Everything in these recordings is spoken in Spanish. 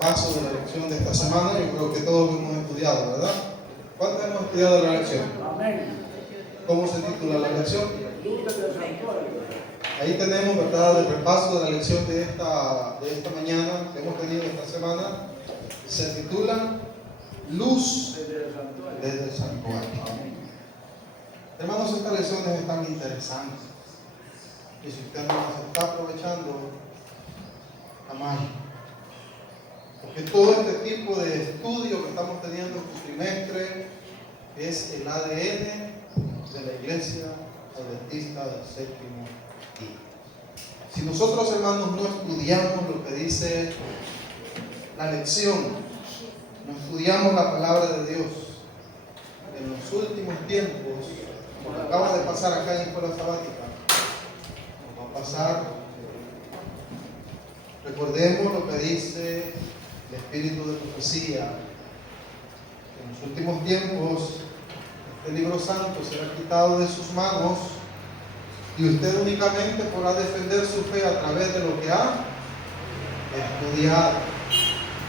Paso de la lección de esta semana, yo creo que todos lo hemos estudiado, ¿verdad? ¿Cuántos hemos estudiado la lección? ¿Cómo se titula la lección? Ahí tenemos, ¿verdad?, el repaso de la lección de esta mañana que hemos tenido esta semana. Se titula Luz desde el Santuario. Hermanos, estas lecciones están interesantes. Y si usted no las está aprovechando, está mal. Porque todo este tipo de estudio que estamos teniendo este trimestre es el ADN de la Iglesia Adventista del Séptimo Día. Si nosotros, hermanos, no estudiamos lo que dice la lección, no estudiamos la palabra de Dios, en los últimos tiempos, como acaba de pasar acá en Escuela Sabática, nos va a pasar. Recordemos lo que dice el Espíritu de Profecía. En los últimos tiempos, este libro santo será quitado de sus manos y usted únicamente podrá defender su fe a través de lo que ha estudiado.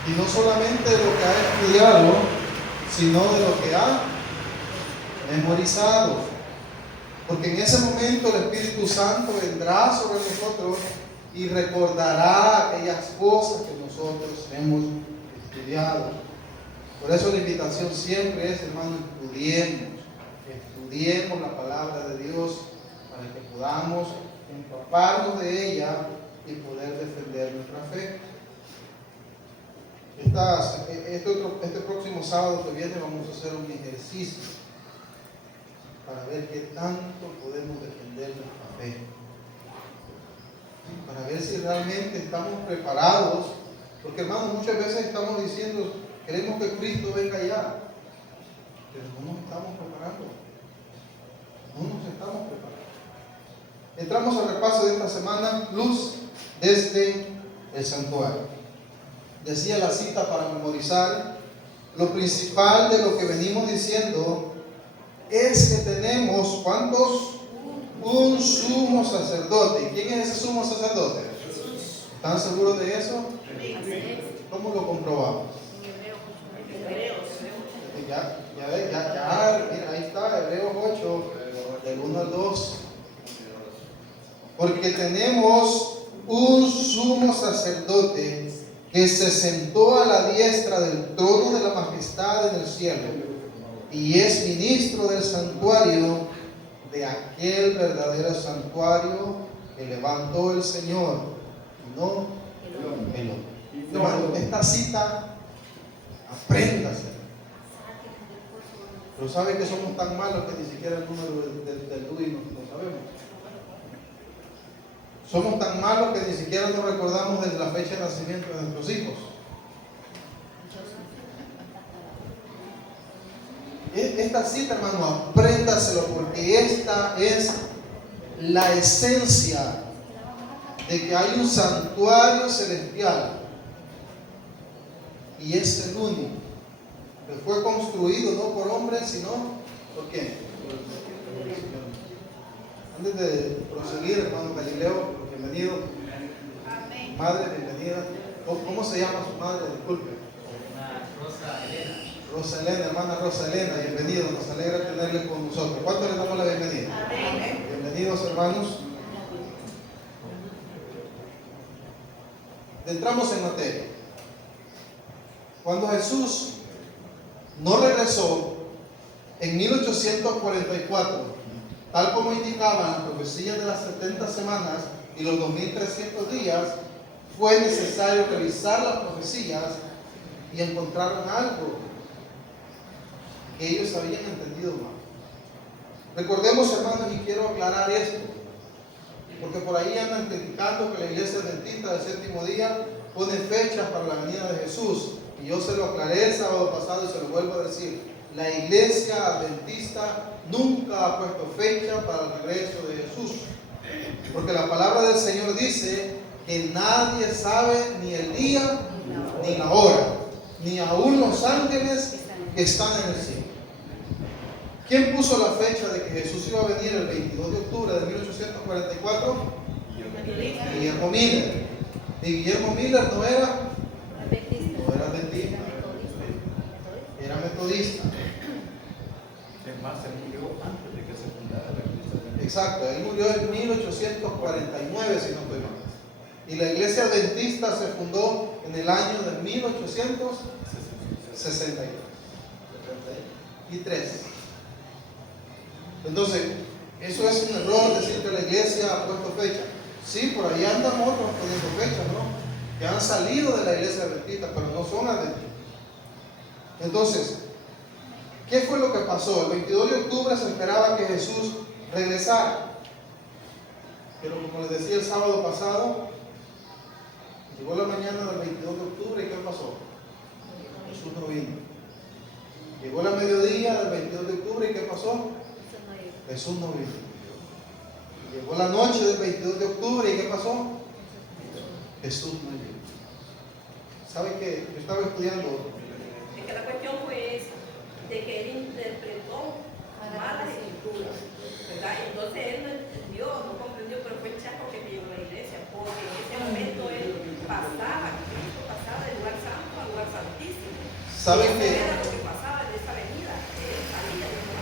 Y no solamente de lo que ha estudiado, sino de lo que ha memorizado. Porque en ese momento el Espíritu Santo vendrá sobre nosotros y recordará aquellas cosas que nosotros hemos estudiado. Por eso la invitación siempre es, hermano, estudiemos la palabra de Dios para que podamos empaparnos de ella y poder defender nuestra fe. Este próximo sábado que viene vamos a hacer un ejercicio para ver qué tanto podemos defender nuestra fe, para ver si realmente estamos preparados, porque, hermanos, muchas veces estamos diciendo, queremos que Cristo venga ya, pero no nos estamos preparando. Entramos al repaso de esta semana, Luz desde el Santuario. Decía la cita para memorizar: lo principal de lo que venimos diciendo es que tenemos, ¿cuántos? Un sumo sacerdote. ¿Quién es ese sumo sacerdote? ¿Están seguros de eso? ¿Cómo lo comprobamos? Mira, ahí está, Hebreos 8, del 1 al 2. Porque tenemos un sumo sacerdote que se sentó a la diestra del trono de la majestad en el cielo y es ministro del santuario, de aquel verdadero santuario que levantó el Señor, no el hombre. Hermano, esta cita, apréndase. Pero sabe que somos tan malos que ni siquiera el número del DUI no sabemos. Somos tan malos que ni siquiera nos recordamos de la fecha de nacimiento de nuestros hijos. Esta cita, hermano, apréndaselo, porque esta es la esencia de que hay un santuario celestial y es el único que fue construido no por hombres, sino por quién. Antes de proseguir, hermano Galileo, bienvenido. Madre, bienvenida. ¿Cómo se llama su madre? Disculpe. Rosa Elena. Rosa Elena, hermana Rosa Elena, bienvenido. Nos alegra tenerle con nosotros. ¿Cuánto le damos la bienvenida? Amén. Bienvenidos, hermanos. Entramos en materia. Cuando Jesús no regresó en 1844, tal como indicaban las profecías de las 70 semanas y los 2300 días, fue necesario revisar las profecías y encontraron algo que ellos habían entendido mal. Recordemos, hermanos, y quiero aclarar esto, porque por ahí andan criticando que la Iglesia Adventista del Séptimo Día pone fechas para la venida de Jesús, y yo se lo aclaré el sábado pasado y se lo vuelvo a decir: la Iglesia Adventista nunca ha puesto fecha para el regreso de Jesús, porque la palabra del Señor dice que nadie sabe ni el día ni la hora, ni aún los ángeles que están en el cielo. ¿Quién puso la fecha de que Jesús iba a venir el 22 de octubre de 1844? Guillermo Miller. Y Guillermo Miller no era metodista. Es más, se murió antes de que se fundara la iglesia adventista. Exacto, él murió en 1849, si no estoy mal. Y la iglesia adventista se fundó en el año de 1863. Entonces, eso es un error decir que la iglesia ha puesto fecha. Sí, por ahí andan otros poniendo fechas, ¿no? Que han salido de la iglesia adventista, pero no son adventistas. Entonces, ¿qué fue lo que pasó? El 22 de octubre se esperaba que Jesús regresara. Pero como les decía el sábado pasado, llegó la mañana del 22 de octubre y ¿qué pasó? Jesús no vino. Llegó la mediodía del 22 de octubre y ¿qué pasó? Jesús no vino. Llegó la noche del 22 de octubre y ¿qué pasó? Jesús no vino. ¿Sabe qué? Yo estaba estudiando. Es que la cuestión fue esa, de que él interpretó mal las escrituras, ¿verdad? Entonces él no entendió, no comprendió, pero fue el chaco que llegó a la iglesia, porque en ese momento él pasaba, Cristo pasaba del lugar santo al lugar santísimo. ¿Saben Eso qué? era lo que pasaba en esa avenida, que él salía de esa.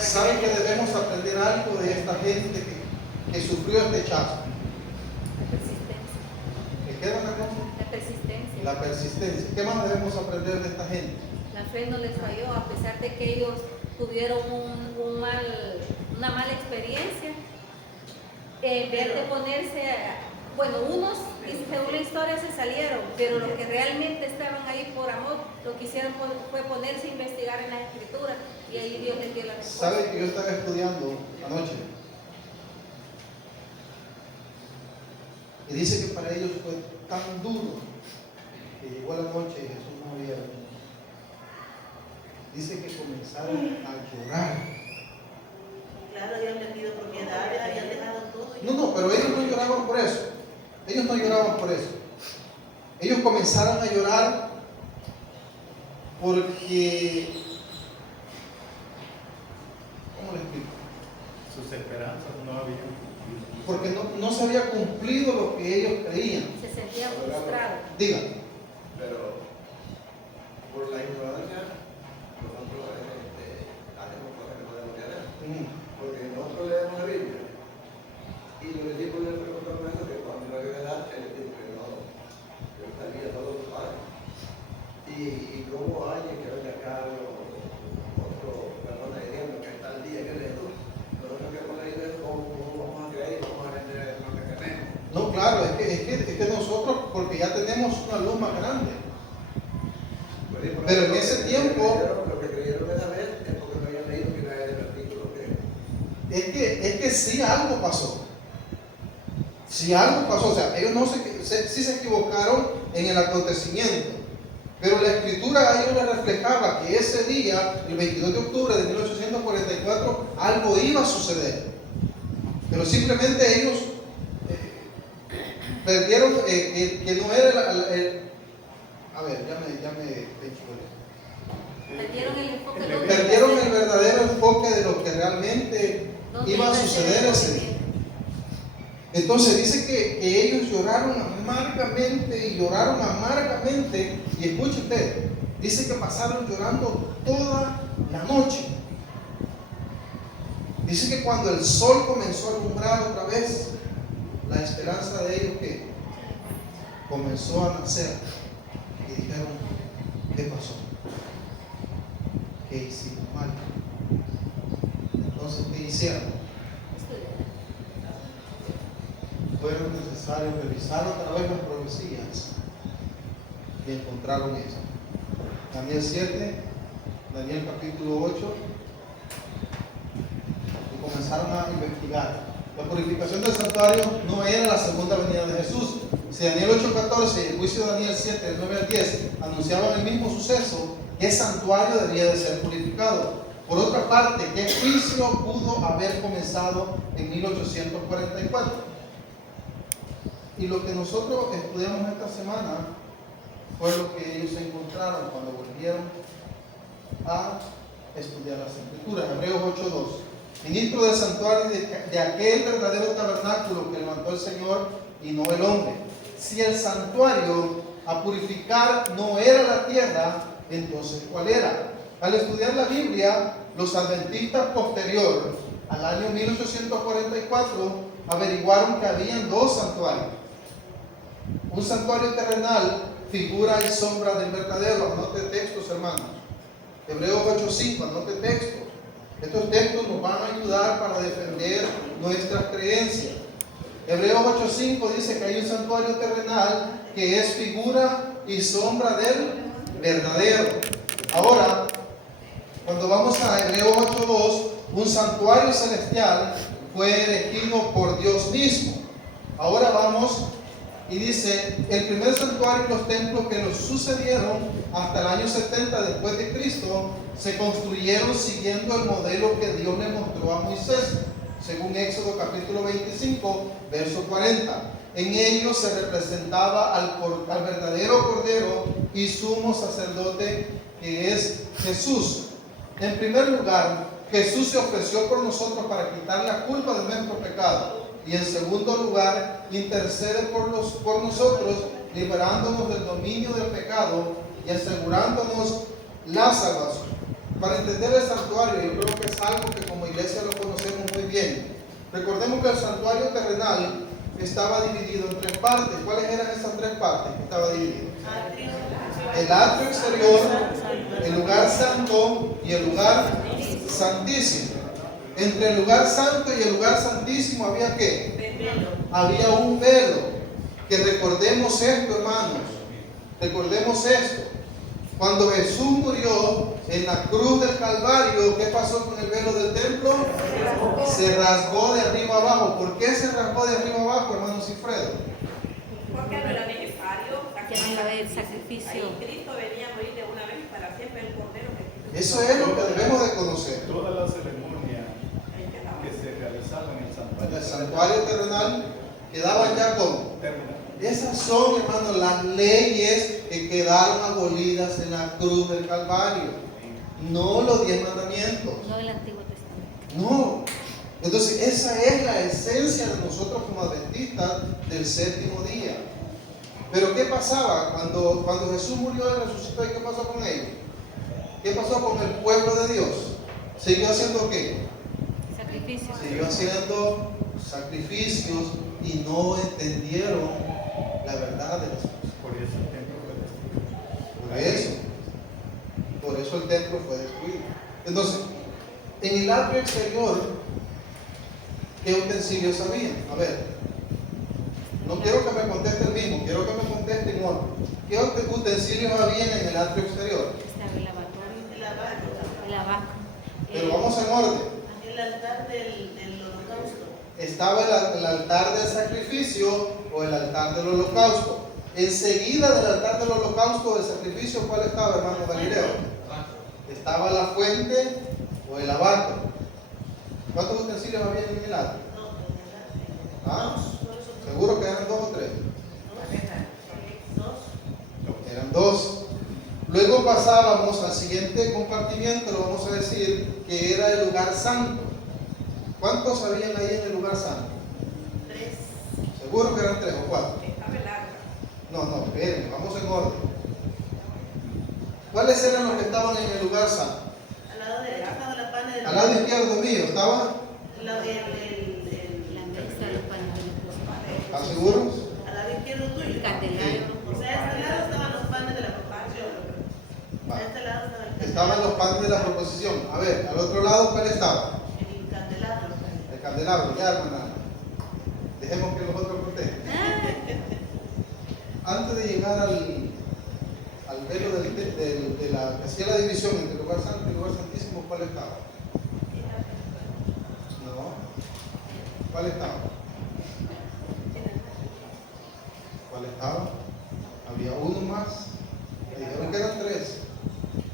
¿Saben que debemos aprender algo de esta gente que sufrió este chazo? La persistencia. ¿Qué queda una cosa? La persistencia. La persistencia. ¿Qué más debemos aprender de esta gente? La fe no les falló, a pesar de que ellos tuvieron una mala experiencia. En vez de ponerse, bueno, unos, según la historia, se salieron, pero los que realmente estaban ahí por amor, lo que hicieron fue ponerse a investigar en las escrituras y ahí Dios les dio la respuesta. ¿Saben que yo estaba estudiando anoche? Y dice que para ellos fue tan duro que llegó la noche y Jesús no había venido. Dice que comenzaron a llorar. Claro, habían vendido propiedades, habían dejado todo. No, pero ellos no lloraban por eso. Ellos no lloraban por eso. Ellos comenzaron a llorar porque, ¿cómo les explico? Sus esperanzas no habían cumplido. Porque no se había cumplido lo que ellos creían. Se sentían frustrados. Diga. Pero por la ignorancia nosotros hacemos cosas que no debemos de hacer. Porque nosotros leemos la Biblia y los discípulos le preguntaron eso, que cuando iba a edad él dijo que no, yo estaría todos los padres. Y como alguien que venga acá otro persona diciendo que está el día que le dio, nosotros que hemos leído eso, ¿cómo vamos a creer y vamos a vender lo que tenemos? No, claro, es que nosotros, porque ya tenemos una luz más grande. Pero en ese tiempo, lo que creyeron esa vez es porque no habían leído que era el artículo que... es que sí algo pasó. Sí algo pasó, o sea, ellos sí se equivocaron en el acontecimiento. Pero la escritura a ellos les reflejaba que ese día, el 22 de octubre de 1844, algo iba a suceder. Pero simplemente ellos perdieron que no era a ver, ya me Perdieron el enfoque. perdieron el verdadero enfoque de lo que realmente iba a suceder ese día. Entonces dice que ellos lloraron amargamente y lloraron amargamente, y escuche usted, dice que pasaron llorando toda la noche. Dice que cuando el sol comenzó a alumbrar otra vez, la esperanza de ellos que comenzó a nacer, y dijeron, ¿qué pasó? ¿Qué hicimos mal? Entonces, ¿qué hicieron? Fueron necesarios revisar otra vez las profecías y encontraron eso. Daniel 7, Daniel capítulo 8, y comenzaron a investigar. La purificación del santuario no era la segunda venida de Jesús. Si Daniel 8:14 y el juicio de Daniel 7, del 9 al 10 anunciaban el mismo suceso, ¿qué santuario debía de ser purificado? Por otra parte, ¿qué juicio pudo haber comenzado en 1844? Y lo que nosotros estudiamos esta semana fue lo que ellos encontraron cuando volvieron a estudiar las Escrituras. Hebreos 8:2. Ministro del santuario de aquel verdadero tabernáculo que levantó el Señor y no el hombre. Si el santuario a purificar no era la tierra, entonces ¿cuál era? Al estudiar la Biblia, los adventistas posterior al año 1844 averiguaron que habían dos santuarios. Un santuario terrenal, figura y sombra del verdadero. Anote textos, hermanos. Hebreos 8:5, anote textos. Estos textos nos van a ayudar para defender nuestras creencias. Hebreos 8:5 dice que hay un santuario terrenal que es figura y sombra del verdadero. Ahora, cuando vamos a Hebreos 8:2, un santuario celestial fue erigido por Dios mismo. Ahora vamos y dice, el primer santuario y los templos que nos sucedieron hasta el año 70 después de Cristo se construyeron siguiendo el modelo que Dios le mostró a Moisés, según Éxodo capítulo 25, verso 40. En ellos se representaba al verdadero Cordero y sumo sacerdote que es Jesús. En primer lugar, Jesús se ofreció por nosotros para quitar la culpa de nuestro pecado. Y en segundo lugar, intercede por nosotros, liberándonos del dominio del pecado y asegurándonos la salvación. Para entender el santuario, yo creo que es algo que como iglesia lo conocemos muy bien. Recordemos que el santuario terrenal estaba dividido en tres partes. ¿Cuáles eran esas tres partes que estaba dividido? El atrio exterior, el lugar santo y el lugar santísimo. Entre el lugar santo y el lugar santísimo había ¿qué? Había un velo. Que recordemos esto, hermanos. Recordemos esto. Cuando Jesús murió en la cruz del Calvario, ¿qué pasó con el velo del templo? Se rasgó de arriba abajo. ¿Por qué se rasgó de arriba abajo, hermano Cifredo? Porque no era necesario. Ya no iba a haber sacrificio. Ahí Cristo venía a morir de una vez para siempre el Cordero. Eso es lo que debemos de conocer. Toda la ceremonia que se realizaba en el En el santuario, santuario terrenal quedaban ya como. terminaba. Esas son, hermanos, las leyes que quedaron abolidas en la cruz del Calvario. No los 10 mandamientos. No el Antiguo Testamento. No. Entonces, esa es la esencia de nosotros como adventistas del séptimo día. Pero ¿qué pasaba? Cuando Jesús murió y resucitó, ¿y qué pasó con ellos? ¿Qué pasó con el pueblo de Dios? ¿Siguió haciendo qué? Sacrificios. Siguió haciendo sacrificios y no entendieron la verdad de las cosas. Por eso el templo fue destruido. Por eso el templo fue destruido. Entonces, en el atrio exterior, ¿qué utensilios había? A ver, no quiero que me conteste el mismo, quiero que me conteste en otro. ¿Qué utensilios había en el atrio exterior? Estaba el lavatorio, El abajo, el abajo. Pero vamos en orden. el altar del holocausto. Estaba el altar del sacrificio o el altar del holocausto. Enseguida del altar del holocausto o del sacrificio, ¿cuál estaba, hermano Galileo? Estaba la fuente o el lavatorio. ¿Cuántos utensilios había en el atrio? No, ¿Ah? ¿Seguro que eran 2 o 3? dos. Eran 2. Luego pasábamos al siguiente compartimiento, lo vamos a decir, que era el lugar santo. ¿Cuántos habían ahí en el lugar santo? 3. Seguro que eran 3 o 4. Estaba el arca. No, esperen, vamos en orden. ¿Cuáles eran los que estaban en el lugar santo? Al lado derecho estaba la pana del. Al lado izquierdo mío, ¿estaba? El, La mesa, los panes de la ¿Están seguros? al lado izquierdo tuyo. el candelabro. O sea, a este lado estaban los panes de la proposición. A Va. este lado estaba el Estaban los panes de la proposición. A ver, al otro lado, ¿cuál estaba? el candelabro. El candelabro, ya, hermana. Dejemos que los otros contesten. Antes de llegar al velo de la que hacía la división entre el lugar santo y el lugar santísimo, ¿cuál estaba? No. ¿Cuál estaba? ¿Cuál estaba? Había uno más. Me dijeron que eran 3.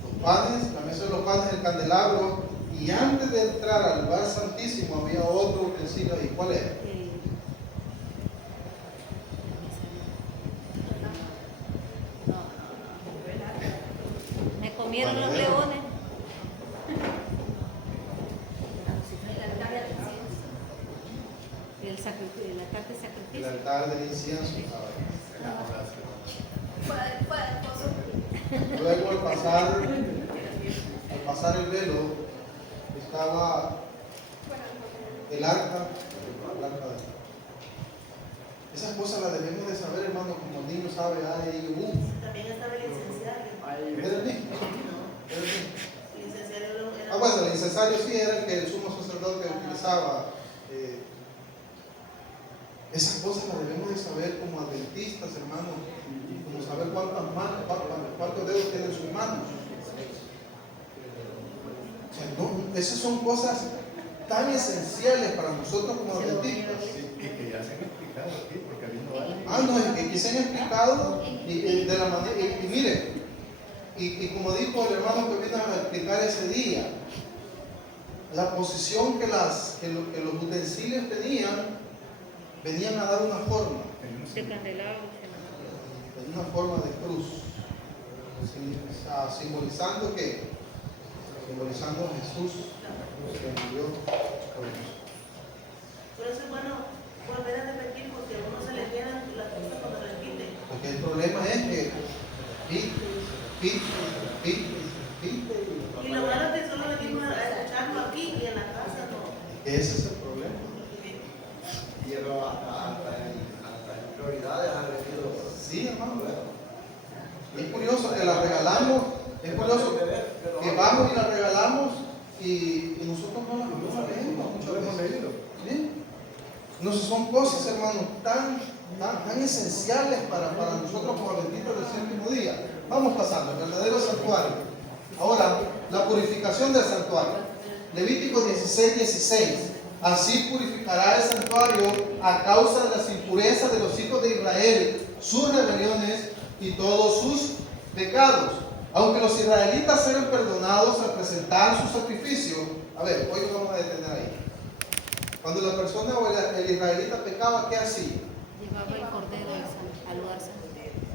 Los panes, la mesa de los panes, el candelabro. Y antes de entrar al lugar santísimo había otro utensilio ahí. ¿Cuál era? Me comieron los leones. El altar de El sacrificio. altar del incienso. Luego al pasar el velo estaba el arca. Esas cosas las debemos de saber, hermano, como el niño sabe A, E, I, U. También estaba el incenciario. ¿Era el mismo? No, ¿Era el mismo? el incenciario era. Bueno, el incensario sí era el que el sumo sacerdote utilizaba. Esas cosas las debemos de saber como adventistas, hermanos, como saber cuántos dedos tienen sus manos. O sea, no, esas son cosas tan esenciales para nosotros como adventistas. Y que ya se han explicado aquí, porque habiendo alguien. No, es que se han explicado y de la manera, y mire, y como dijo el hermano que vino a explicar ese día, la posición que los utensilios tenían, venían a dar una forma, De candelabro. una forma de cruz, simbolizando que, simbolizando a Jesús que murió por nosotros. Por eso es bueno volver a repetir, porque a uno se le quedan las cosas cuando repite. Porque el problema es que pite. Y lo malo es que solo venimos a escucharlo aquí y en la casa no. Ese es el problema. Quiero hasta en prioridades ha recibido. Sí, hermano. Es curioso que la regalamos, es curioso que vamos y la regalamos y nosotros no la leemos muchas No lo hemos veces. leído. ¿Sí? No, son cosas, hermanos, tan esenciales para nosotros como adventistas del séptimo día. Vamos pasando, el verdadero santuario. Ahora, la purificación del santuario. Levítico 16:16. Así purificará el santuario a causa de las impurezas de los hijos de Israel, sus rebeliones y todos sus pecados. Aunque los israelitas eran perdonados al presentar su sacrificio. A ver, hoy nos vamos a detener ahí. Cuando la persona o el israelita pecaba, ¿qué hacía? Llevaba el cordero al lugar santo.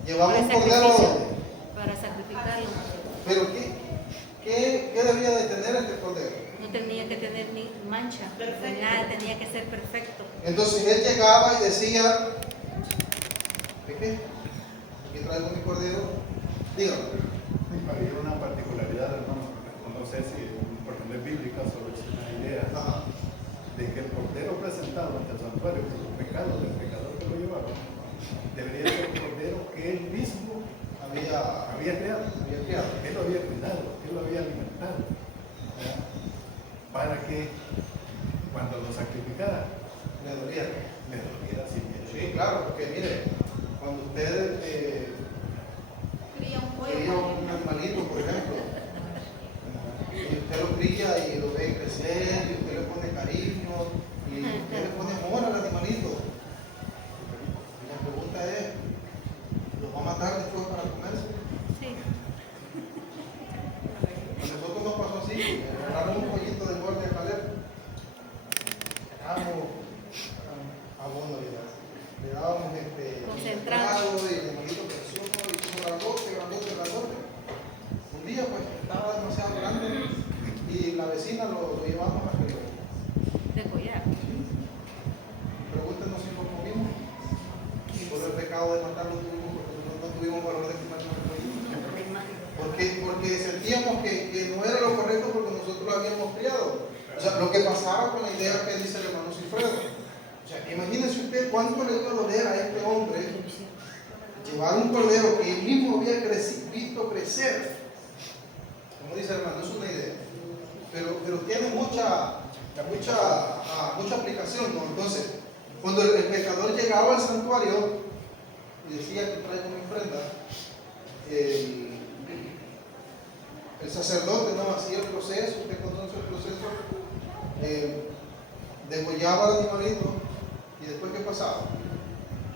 Llevaba un Para cordero sacrificio. ¿dónde? Para sacrificarlo. Pero ¿qué debía de tener este cordero? No tenía que tener ni mancha, Perfecto. nada, tenía que ser perfecto. Entonces él llegaba y decía, ¿qué? Aquí traigo mi cordero. Dígame. Había una particularidad, hermano, no sé si por ejemplo es bíblica, solo es una idea, Ajá. de que el cordero presentado ante el santuario por los pecados del pecador que lo llevaba, debería ser el cordero que él mismo había creado. Él lo había cuidado, él lo había alimentado, ¿verdad? Para que cuando lo sacrificara, Me dolía. le doliera sin miedo. Sí, claro, porque mire, cuando usted Cría un cría un animalito, por ejemplo, y usted lo cría y lo ve crecer, y usted le pone cariño, y usted le pone amor al animalito. Y la pregunta es, ¿lo va a matar después para comerse? Sí. A nosotros nos pasó así, agarraron un pollito de guardia a Caleb, sacamos abono, le dábamos Concentrado. y el animalito creció y como grandote. Un día pues estaba demasiado grande y la vecina lo llevamos a que De collar. pregúntenos si lo comimos. Por el pecado de matarlo tuvimos porque no tuvimos valor de comer nuestro hijo. Porque sentíamos que no era lo correcto porque nosotros lo habíamos criado. O sea, lo que pasaba con la idea que dice el hermano Cifredo. O sea, imagínense usted cuánto le iba a doler a este hombre llevar un cordero que él mismo había visto crecer. Como dice el hermano, es una idea. Pero tiene mucha aplicación, ¿no? Entonces, cuando el pecador llegaba al santuario y decía que traigo mi ofrenda, el sacerdote no hacía el proceso, usted conoce el proceso, degollaba al animalito y después ¿qué pasaba?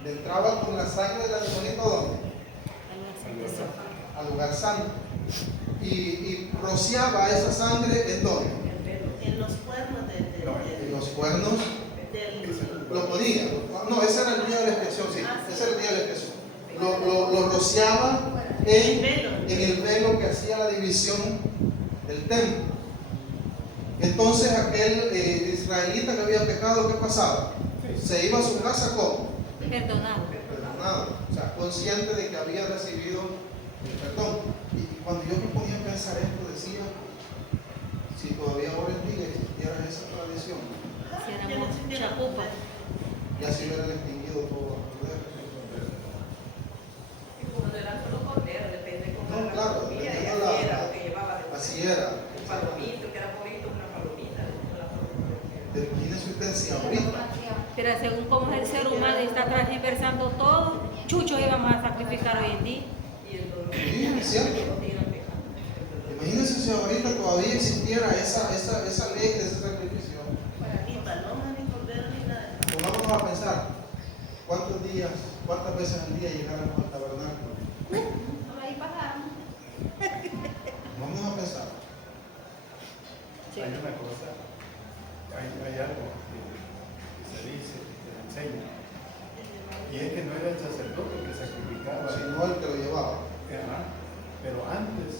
Le entraba con la sangre del animalito ¿a dónde? Al lugar santo. Y rociaba esa sangre ¿en dónde? En los cuernos En los cuernos. del Lo ponía. No, ese era el día de la expiación, sí. Ese era el día de la expiación. Lo rociaba en el velo que hacía la división del templo. Entonces aquel israelita que había pecado, ¿qué pasaba? Se iba a su casa ¿cómo? Perdonado. Perdonado. O sea, consciente de que había recibido el perdón. Y cuando yo me ponía a pensar esto, decía, si todavía ahora en día existiera esa tradición, Hiciéramos chapupa. ya se hubieran extinguido todos los corderos. Y como no era solo cordero, depende de cómo No, era la claro, comida, y dependiendo así la- era lo que llevaba de Así era. un palomito, que era poquito, una palomita, una palomita. Imagínense usted si ahorita, Pero según cómo es el ser humano y está transversando todo, chuchos íbamos a sacrificar hoy en día. Y el dolor. sí, es cierto. Imagínense si ahorita todavía existiera esa ley de ese sacrificio. Ni paloma, ni cordero, ni nada. Pongámonos a pensar, cuántas veces al día llegáramos al tabernáculo. Por ahí pasaron. Vamos a pensar. Hay una cosa, hay algo que se dice, que se enseña, y es que no era el sacerdote el que sacrificaba, Sino el que lo llevaba. Ajá. Pero antes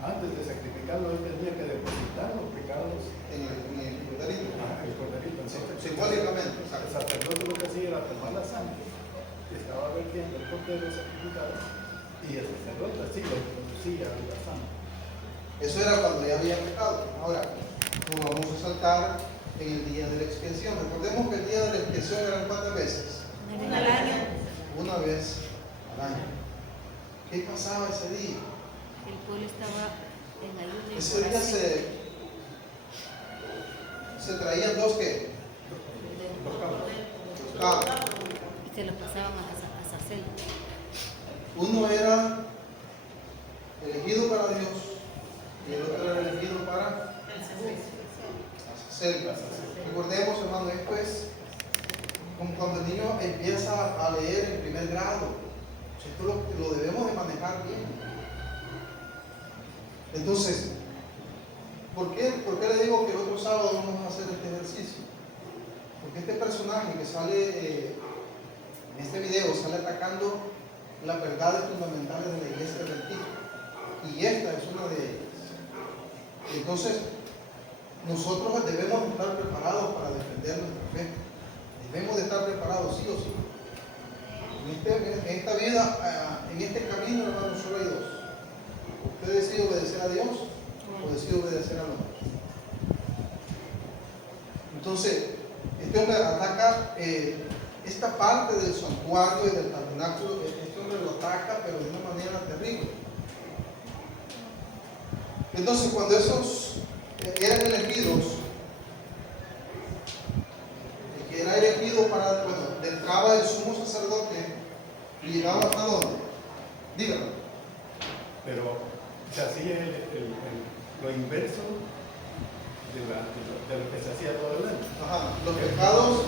de sacrificarlo, él tenía que depositar los pecados En el corderito. el corderito. Entonces, Simbólicamente, el exacto. sacerdote lo que hacía era tomar la sangre, estaba vertiendo el cordero sacrificado, y el sacerdote así lo introducía a la sangre. Eso era cuando ya había pecado. Ahora, nos vamos a saltar en el día de la expiación. Recordemos que el día de la expiación eran ¿cuántas veces? Una vez al año. Una vez al año. ¿Qué pasaba ese día? El pueblo estaba en ayuno y Ese día oración. se traían dos ¿qué? Dos cabros. Dos cabros. Y se los pasaban a Sacel. Uno era elegido para Dios y el otro era elegido para hacer. Recordemos, hermano, esto es como cuando el niño empieza a leer en primer grado. Esto lo debemos de manejar bien. Entonces, ¿por qué le digo que el otro sábado vamos a hacer este ejercicio? Porque este personaje que sale en este video sale atacando las verdades fundamentales de la iglesia adventista. Y esta es una de ellas. Entonces, nosotros debemos estar preparados para defender nuestra fe. Debemos de estar preparados sí o sí. En esta vida, en este camino, hermano, solo hay dos. Usted decide obedecer a Dios o decide obedecer al hombre. Entonces, este hombre ataca esta parte del santuario y del tabernáculo. Este hombre lo ataca, pero de una manera terrible. Entonces, cuando esos eran elegidos, el que era elegido para, bueno, entraba el sumo sacerdote y llegaba hasta dónde, dígame. Pero se hacía lo inverso de lo que se hacía todo el año. Ajá. Los pecados,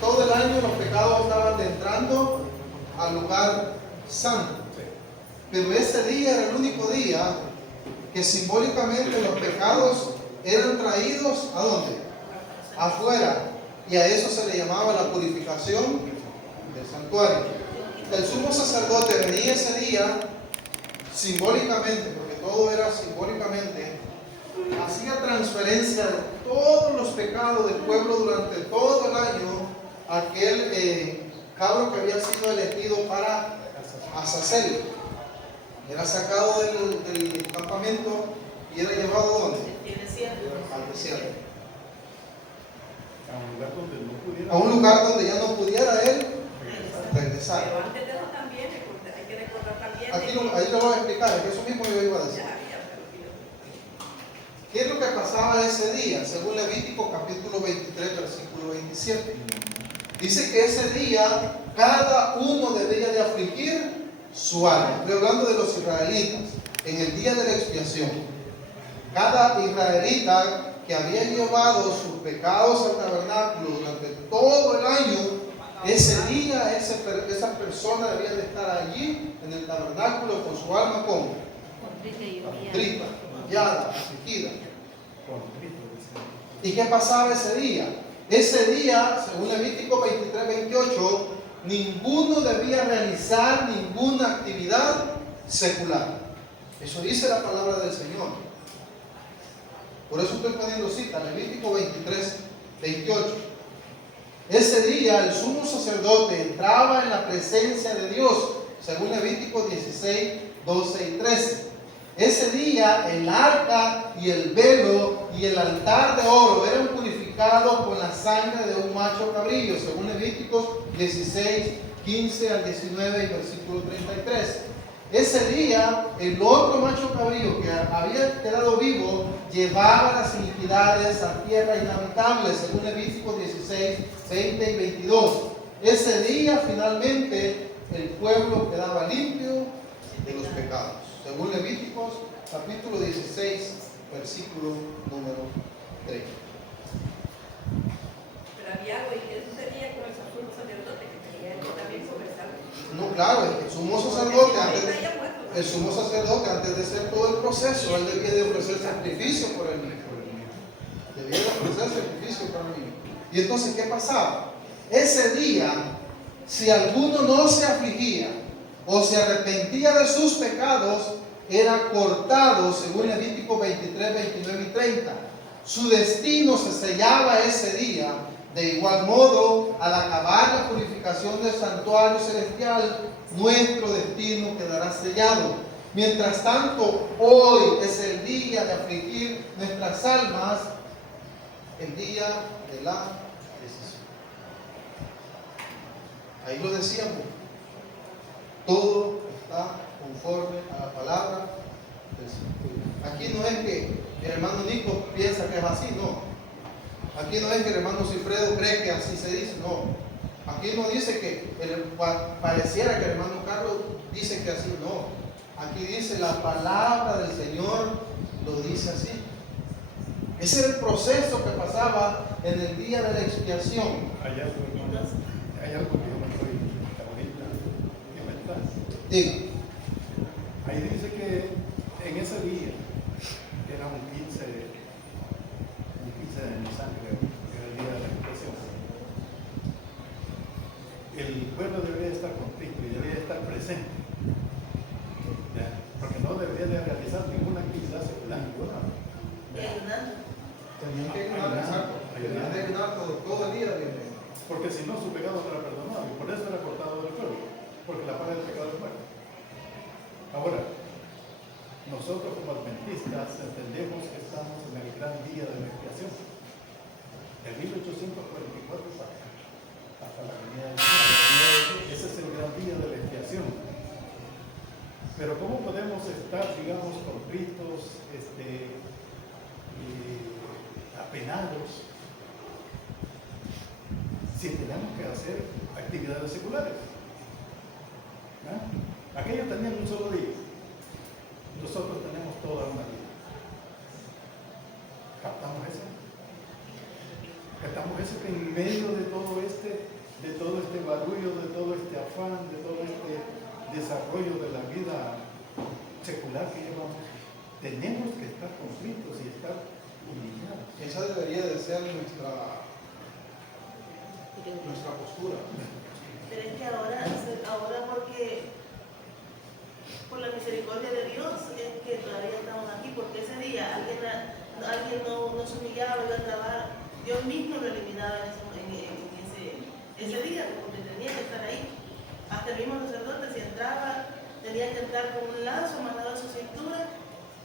todo el año los pecados estaban entrando al lugar santo. Sí. Pero ese día era el único día que simbólicamente los pecados eran traídos ¿a dónde? Afuera. Y a eso se le llamaba la purificación del santuario. El sumo sacerdote venía ese día simbólicamente, porque todo era simbólicamente, hacía transferencia de todos los pecados del pueblo durante todo el año a aquel cabro que había sido elegido para Azazel. Era sacado del campamento y era llevado ¿dónde? Tiene cierto. Al desierto. A un lugar donde no pudiera. A un lugar donde ya no pudiera él regresar. Pero antes de eso también, hay que recordar también. Aquí ahí lo voy a explicar, es que eso mismo yo iba a decir. ¿Qué es lo que pasaba ese día? Según Levítico capítulo 23, versículo 27. Dice que ese día cada uno debía de afligir su alma. Estoy hablando de los israelitas. En el día de la expiación, cada israelita que había llevado sus pecados al tabernáculo durante todo el año, ese día esa persona debía de estar allí en el tabernáculo con su alma como contrita, humillada, afligida. ¿Y qué pasaba ese día? Ese día, según Levítico 23, 28, ninguno debía realizar ninguna actividad secular. Eso dice la palabra del Señor. Por eso estoy poniendo cita, Levítico 23, 28. Ese día el sumo sacerdote entraba en la presencia de Dios, según Levítico 16, 12 y 13. Ese día el arca y el velo y el altar de oro eran purificados con la sangre de un macho cabrillo, según Levíticos 16, 15 al 19 y versículo 33. Ese día el otro macho cabrillo que había quedado vivo llevaba las iniquidades a tierra inhabitable, según Levíticos 16, 20 y 22. Ese día finalmente el pueblo quedaba limpio de los pecados, según Levíticos capítulo 16, versículo número 30. Pero había algo, y eso sería con el sumo sacerdote que tenía que también conversar. No, claro, el sumo sacerdote antes de hacer todo el proceso, él debía de ofrecer sacrificio por el niño. Debía de ofrecer sacrificio por el niño. Y entonces, ¿qué pasaba? Ese día, si alguno no se afligía o se arrepentía de sus pecados, era cortado, según Levítico 23, 29 y 30. Su destino se sellaba ese día. De igual modo, al acabar la purificación del santuario celestial, nuestro destino quedará sellado. Mientras tanto, hoy es el día de afligir nuestras almas, el día de la decisión. Ahí lo decíamos. Todo está conforme a la palabra del Señor. Aquí no es que el hermano Nico piensa que es así, no. Aquí no es que el hermano Cifredo cree que así se dice, no. Aquí no dice que pareciera que el hermano Carlos dice que así, no. Aquí dice la palabra del Señor, lo dice así. Ese era el proceso que pasaba en el día de la expiación. Hay algo que yo me estoy ahorita inventando. Diga. Ahí dice que en ese día, que era un 15 de Nisan, creo, que era el día de la expiación, el pueblo debería estar contrito y debería estar presente. ¿Ya? Porque no debería de realizar ninguna actividad secular. Y ayunando. Tenían que ayunar, exacto. Tenían que ayunar todo el día. Porque si no, su pecado no era perdonado y por eso era cortado del pueblo. Porque la paga del pecado es muerte. Ahora, nosotros como adventistas entendemos que estamos en el gran día de la expiación. De 1844 hasta la venida del Señor. Ese es el gran día de la expiación. Pero ¿cómo podemos estar, digamos, contritos, apenados, si tenemos que hacer actividades seculares? ¿No? Aquellos tenían un solo día. Nosotros tenemos toda una vida. ¿Captamos eso? ¿Captamos eso que en medio de todo este barullo, de todo este afán, de todo este desarrollo de la vida secular que llevamos, tenemos que estar contritos y estar humillados? Esa debería de ser nuestra postura. Pero es que ahora porque por la misericordia de Dios es que todavía estamos aquí, porque ese día alguien no se humillaba, iba a trabajar, Dios mismo lo eliminaba en ese día, porque tenía que estar ahí. Hasta el mismo sacerdote, si entraba, tenía que entrar con un lazo amarrado a su cintura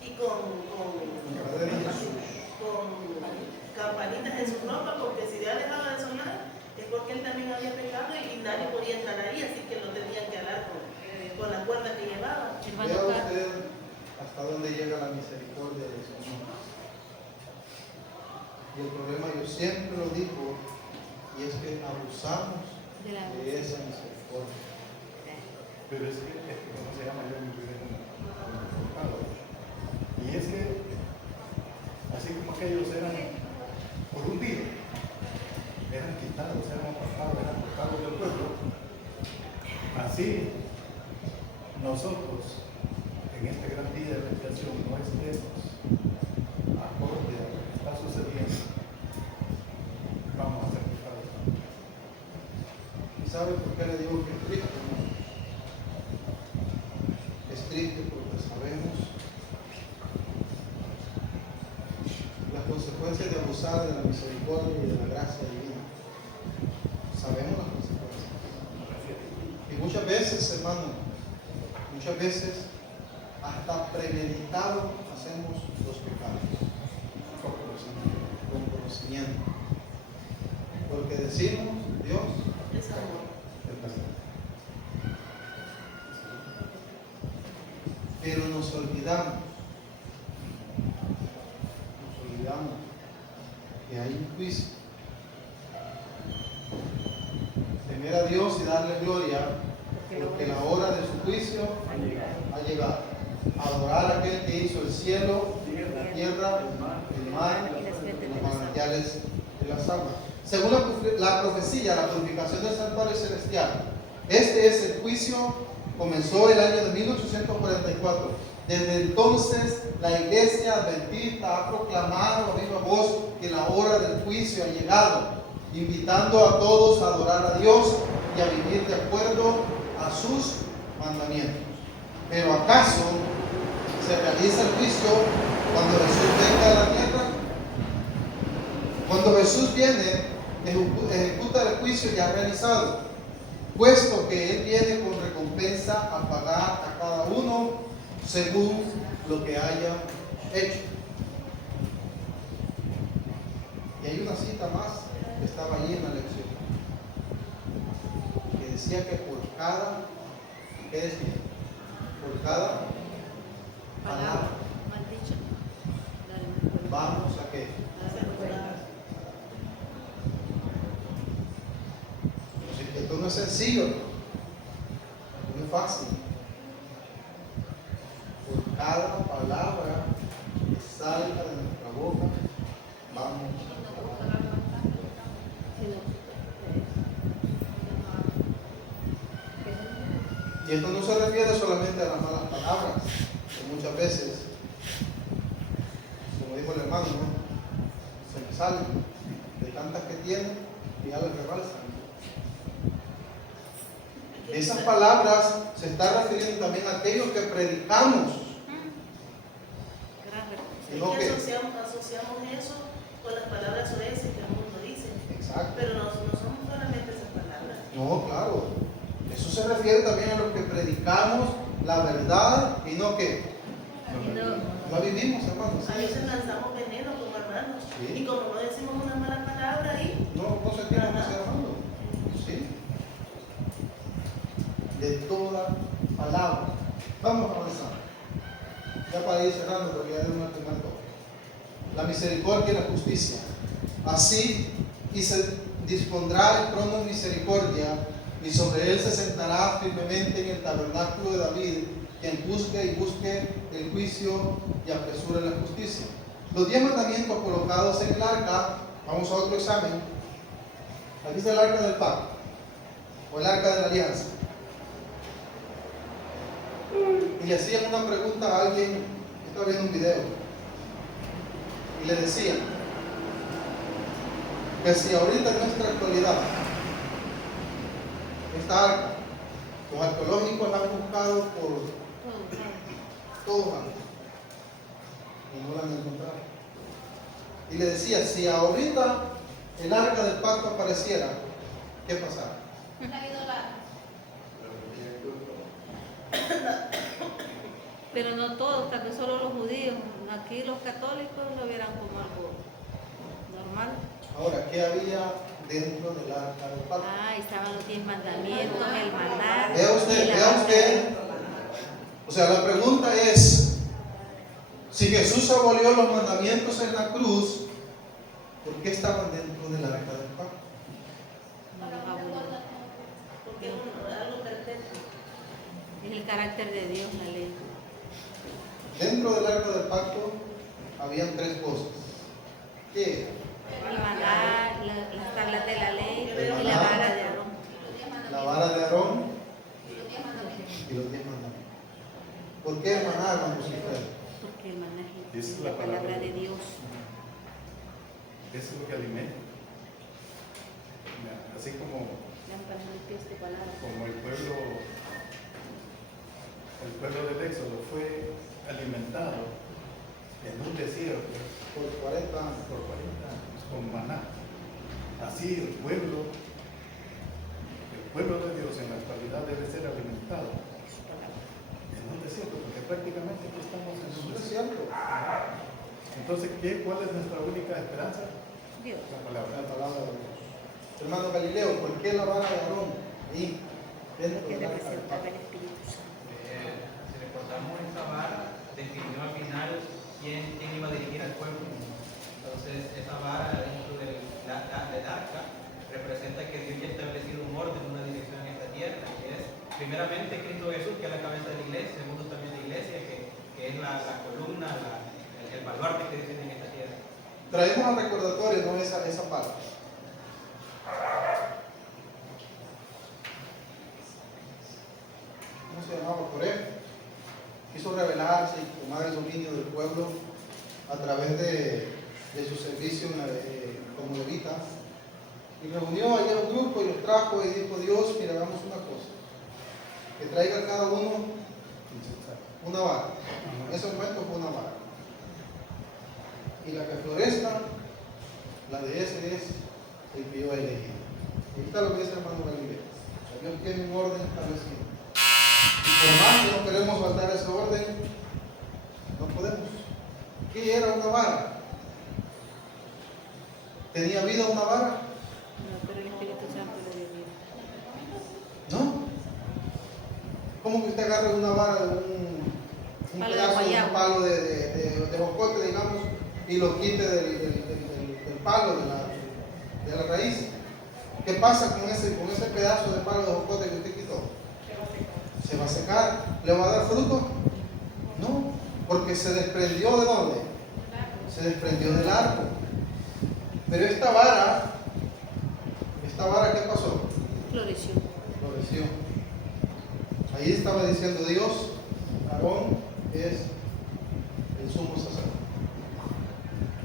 y con campanitas en su ropa, porque si ya dejaba de sonar es porque él también había pecado y nadie podía entrar ahí, así que lo tenían que alar con la cuerda que llevaba. Vea usted hasta dónde llega la misericordia del Señor. Y el problema, yo siempre lo digo, y es que abusamos de esa misericordia. Pero es que ¿cómo se llama? Yo me olvidé con el palo. Y es que, así como aquellos eran por un día, eran quitados, eran apartados, eran cortados del pueblo, así nosotros, en este gran día de la expiación, no estemos acorde a lo que está sucediendo, vamos a ser quitados también. ¿Y sabe por qué le digo que es triste? Es triste porque sabemos las consecuencias de abusar de la misericordia y de la gracia divina. Sabemos las consecuencias. Y muchas veces, hermano, hasta premeditado hacemos los pecados. Con conocimiento. Porque decimos, Dios Es amor. es verdad. Pero nos olvidamos que hay un juicio. Temer a Dios y darle gloria, porque la hora de su juicio ha llegado. Adorar a aquel que hizo el cielo, la tierra, el mar y los manantiales de las aguas. Según la profecía, la purificación del santuario celestial, este es el juicio, comenzó el año de 1844. Desde entonces la iglesia adventista ha proclamado a viva voz que la hora del juicio ha llegado, invitando a todos a adorar a Dios y a vivir de acuerdo a sus mandamientos. Pero ¿acaso se realiza el juicio cuando Jesús venga a la tierra? Cuando Jesús viene, ejecuta el juicio ya realizado, puesto que Él viene con recompensa a pagar a cada uno según lo que haya hecho. Y hay una cita más que estaba allí en la lección, que decía que por cada, ¿qué decía? Por cada palabra vamos a qué. Así que esto no es sencillo, no es fácil. Por cada palabra que salga de nuestra boca, vamos a pagar. Y esto no se refiere solamente a las malas palabras, que muchas veces, como dijo el hermano, ¿no? Se me salen de tantas que tienen y ya les rebalsan. Esas palabras se está refiriendo también a aquellos que predicamos. Es No que que- asociamos eso con las palabras soeces que el mundo dice. Exacto. Pero no somos solamente esas palabras. No, claro. Eso se refiere también a los que predicamos la verdad y no que no vivimos, hermanos. A veces lanzamos veneno como hermanos. Sí. Y como no decimos una mala palabra ahí, No sentimos que sea hermano. Sí. De toda palabra. Vamos a avanzar. Ya para ir cerrando, porque ya de una primera toque. La misericordia y la justicia. Así, y se dispondrá el trono de misericordia, y sobre él se sentará firmemente en el tabernáculo de David, quien juzgue y busque el juicio y apresure la justicia. Los 10 mandamientos colocados en el arca, vamos a otro examen. Aquí está el arca del pacto, o el arca de la alianza. Y le hacían una pregunta a alguien, estaba viendo un video, y le decían que si ahorita en nuestra actualidad esta arca, los arqueológicos la han buscado por todos lados y no la han encontrado. Y le decía, si ahorita el arca del pacto apareciera, ¿qué pasara? Pero no todos, tal vez solo los judíos. Aquí los católicos lo vieran como algo normal. Ahora, ¿qué había dentro del arca del pacto? Ah, estaban los 10 mandamientos, el maná. Vea usted, y la vea usted. O sea, la pregunta es, si Jesús abolió los mandamientos en la cruz, ¿por qué estaban dentro del arca del pacto? porque es algo perfecto. Es el carácter de Dios, la ley. Dentro del arca del pacto habían 3 cosas. ¿Qué era? El maná, las tablas de la ley y la vara de Aarón. La vara de Aarón y los 10 mandamientos. ¿Por qué el maná, hermano Cifrero? Porque el maná es Es la palabra de Dios. Eso es lo que alimenta. Así como Lámpara a mis pies tu palabra. el pueblo del Éxodo fue alimentado en un desierto Por 40 años. por 40 años con maná. Así el pueblo de Dios en la actualidad debe ser alimentado en un desierto, porque prácticamente aquí estamos en Eso un es cierto. Entonces, ¿cuál es nuestra única esperanza? Dios. La palabra. La palabra de Dios. Hermano Galileo, ¿por qué la vara de Aarón? Ahí, dentro Que del arca del representaba pacto. el Espíritu Santo. Si recordamos, esa vara definió al final quién iba a dirigir al pueblo. Entonces, esa vara dentro del arca representa que Dios ya ha establecido un orden, una dirección en esta tierra, que es primeramente Cristo Jesús, que es la cabeza de la iglesia, segundo también la iglesia, que es la columna, el baluarte que dicen en esta tierra. Traemos al recordatorio, ¿no? esa parte. ¿Cómo se llamaba? Coré. Quiso rebelarse y tomar el dominio del pueblo a través de su servicio como levita. Y reunió allá un grupo y los trajo y dijo: Dios, mira, hagamos una cosa. Que traiga cada uno una vara. En ese momento fue una vara. Y la que florezca, la de ese es el que yo he elegido. Y está lo que dice el hermano Galileo. Dios tiene un orden establecido. Y por más que no queremos faltar ese orden, no podemos. ¿Qué era una vara? ¿Tenía vida una vara? No, pero el Espíritu Santo le dio vida. ¿No? ¿Cómo que usted agarra una vara de un Palo de pedazo de un guayabo. palo de jocote, digamos, y lo quite del palo, de la raíz? ¿Qué pasa con ese pedazo de palo de jocote que usted quitó? ¿Se va a secar? ¿Le va a dar fruto? No, porque se desprendió ¿de dónde? Se desprendió del árbol. Pero esta vara, ¿qué pasó? Floreció. Floreció. Ahí estaba diciendo Dios: Aarón es el sumo sacerdote.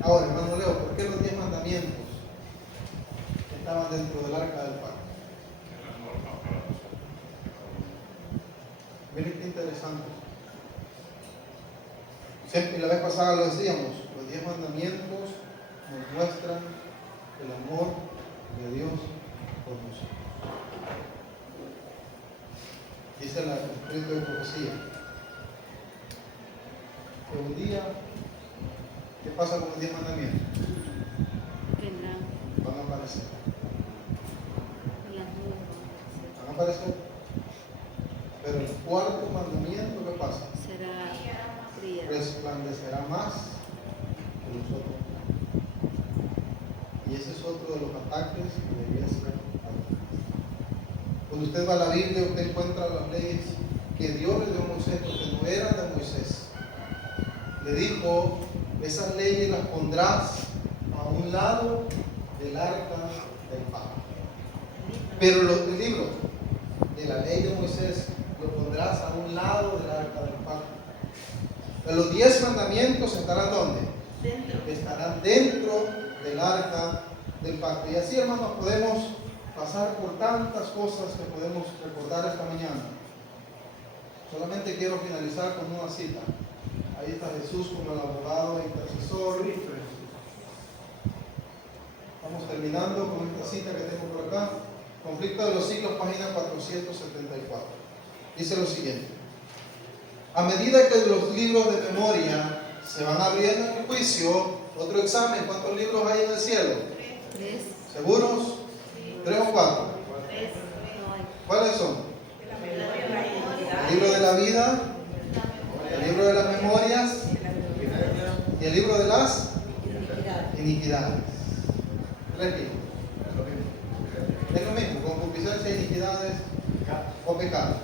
Ahora, hermano Leo, ¿por qué los 10 mandamientos estaban dentro del arca del pacto? Miren qué interesante. Siempre, la vez pasada lo decíamos, los 10 mandamientos nos muestran el amor de Dios por nosotros. Dice el escrito de profecía que un día, ¿qué pasa con los 10 mandamientos? Vendrán Van a aparecer. las nubes. Van a aparecer. Pero el cuarto mandamiento, ¿qué pasa? Será brillante. Resplandecerá más que los otros. Y ese es otro de los ataques que debería ser atacado. Cuando usted va a la Biblia, usted encuentra las leyes que Dios le dio a Moisés, porque no eran de Moisés. Le dijo: esas leyes las pondrás a un lado del arca del pacto. Pero el libro de la ley de Moisés lo pondrás a un lado del arca del pacto. Pero los 10 mandamientos estarán ¿dónde? Dentro. Estarán dentro del arca del pacto. Y así, hermanos, podemos pasar por tantas cosas que podemos recordar esta mañana. Solamente quiero finalizar con una cita. Ahí está Jesús como el abogado e intercesor. Estamos terminando con esta cita que tengo por acá. Conflicto de los siglos, página 474. Dice lo siguiente: a medida que los libros de memoria se van abriendo en el juicio, otro examen, ¿cuántos libros hay en el cielo? 3. ¿Seguros? 3 o 4. No hay. ¿Cuáles son? El libro de la vida, el libro de las memorias y el libro de las iniquidades. 3 libros. Es lo mismo, concupiscencia, iniquidades o pecados.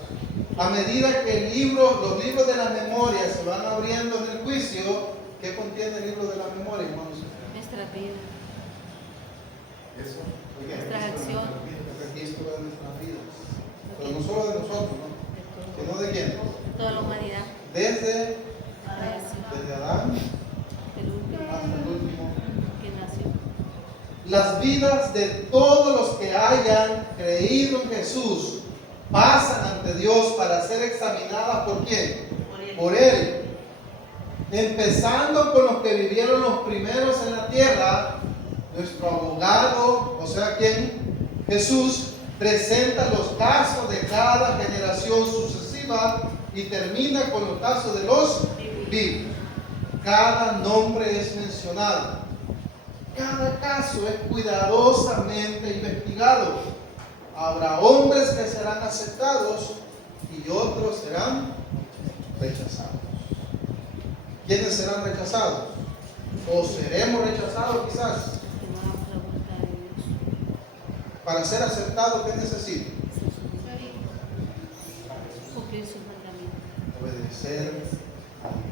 A medida que los libros de las memorias se van abriendo en el juicio, ¿qué contiene el libro de las memorias, hermanos? Nuestra vida. Eso. Nuestras acciones. El registro de nuestras vidas. Pero no solo de nosotros, ¿no? Sino de quién. Toda la humanidad. Desde Desde Adán el último hasta el último. que nació. Las vidas de todos los que hayan creído en Jesús pasan ante Dios para ser examinadas ¿por quién? Por Él. Empezando con los que vivieron los primeros en la tierra, nuestro abogado, o sea, ¿quién? Jesús presenta los casos de cada generación sucesiva y termina con los casos de los vivos. Cada nombre es mencionado. Cada caso es cuidadosamente investigado. Habrá hombres que serán aceptados y otros serán rechazados. ¿Quiénes serán rechazados? ¿O seremos rechazados quizás? Para ser aceptado, ¿qué necesito? Cumplir sus mandamientos. Obedecer a Dios.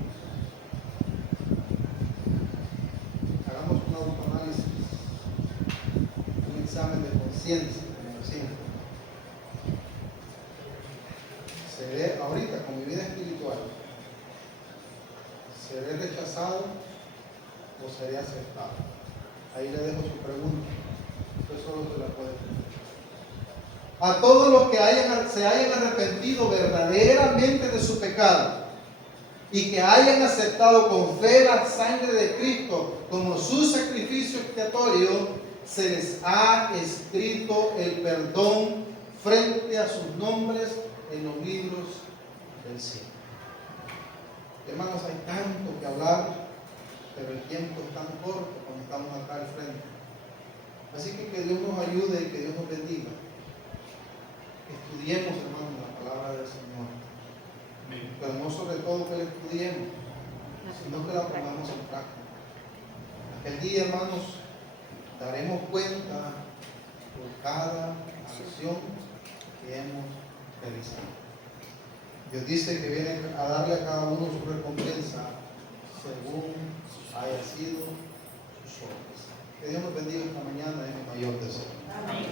Hagamos un autoanálisis, un examen de conciencia, como decimos. ¿Seré ahorita con mi vida espiritual? ¿Seré rechazado o seré aceptado? Ahí le dejo su pregunta. Usted solo se la puede contestar. A todos los que se hayan arrepentido verdaderamente de su pecado y que hayan aceptado con fe la sangre de Cristo como su sacrificio expiatorio, se les ha escrito el perdón frente a sus nombres en los libros del cielo. Hermanos, hay tanto que hablar, pero el tiempo es tan corto cuando estamos acá al frente. Así que Dios nos ayude y que Dios nos bendiga. Estudiemos, hermanos, la palabra del Señor. Pero no sobre todo que la estudiemos, sino que la pongamos en práctica. Aquel día, hermanos, daremos cuenta por cada acción que hemos realizado. Dios dice que viene a darle a cada uno su recompensa según haya sido sus obras. Que Dios nos bendiga esta mañana en el mayor deseo. Amén.